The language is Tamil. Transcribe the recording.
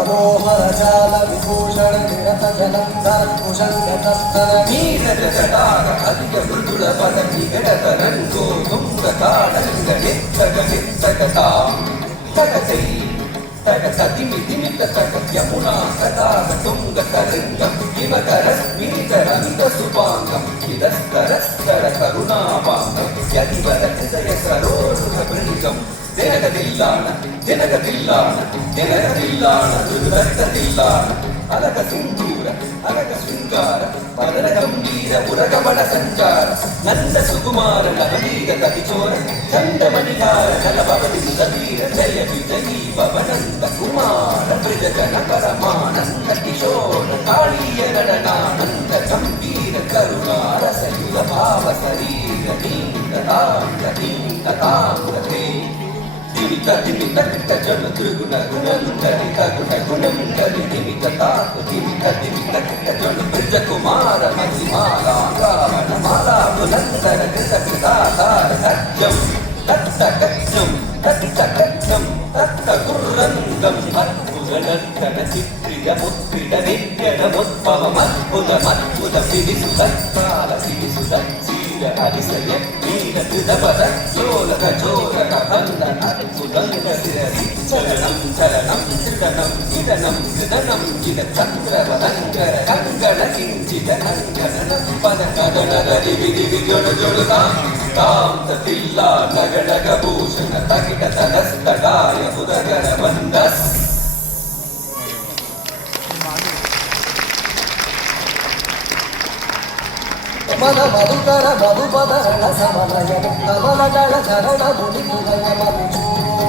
मनोहर जाल विभूषण निरत जलंधर कुशंगतस्तन नीरजटाग अधिक मृदुल पद निगडतरंगो तुंग ताडंग नित्तग नित्तगता तगतै तगतदिमिदिमित तग यमुना तदाग तुंग तरंगम किमकरस्मिनितरमित सुपांगम किदस्तरस्तर करुणापांगम यदिवर हृदय सरोरुह भृङ्गम திலகதில்லான திலகதில்லான திலகதில்லான துருதத்ததில்லான அலக சிந்தூர அலக சுங்கார பதன கம்பீர உரகமண சஞ்சார நந்த சுகுமார நவநீக கதிச்சோர சண்டமணிகார நலபவதி சுதவீர ஜய விஜயீ பவனந்த குமார பிருஜகண பரமானந்த கிஷோர காளீய நடனானந்த கம்பீர கருணார சயுத பாவ சரீர நீங்க தாங்க நீங்க தாங்கதே Dimita dimita kita jana triguna gunam dari kaguna gunam dari dimita taku dimita dimita kita jana Brija Kumara Mahimala Ravana Mala Bulandara Krita Krita Tara Kajjam Tatta Kajjam Tatta Kajjam Tatta Gurrangam Adbhudanantana Chitrida Muttrida Vidyana Mutpava Madbhuda Madbhuda Vidisuda Kala Vidisuda Sira Adisaya Nila Kridavada Yolaka Joraka Bandana Udanga Sirari Chalanam Chalanam Tridanam Idanam Kridanam Jida Chandra Vadangara Kangana Kinchita Nangananam Padakadana Divi Divi Joda Jodata Tam Tatilla Nagadaga Bhushana Takita Tadastagaya Udagara Vandas मन मधुकर मधुपदरण समलय कमलदल चरण मुनि मुगय मधुसूदन